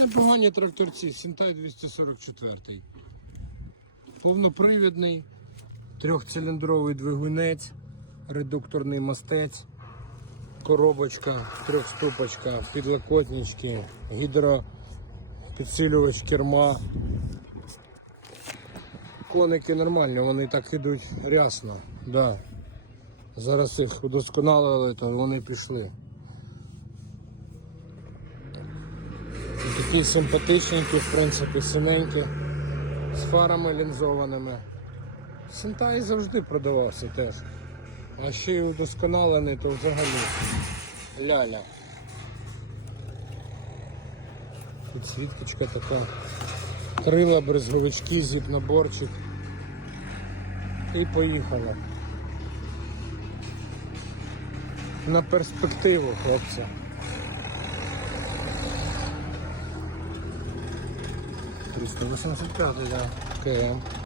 Непогані тракторці, Сінтай 244. Повнопривідний, трьохциліндровий двигунець, редукторний мастець, коробочка, трьохступочка, підлокотнички, гідропідсилювач керма. Коники нормальні, вони так ідуть рясно. Да. Зараз їх удосконалили, то вони пішли. Такі симпатичненькі, в принципі, синенькі, з фарами лінзованими. Синтай завжди продавався теж. А ще й удосконалений, то взагалі ляля. Підсвіткочка така. Крила, брезговички, зіп-наборчик. І поїхала. На перспективу, хлопці. 385, да. КМ.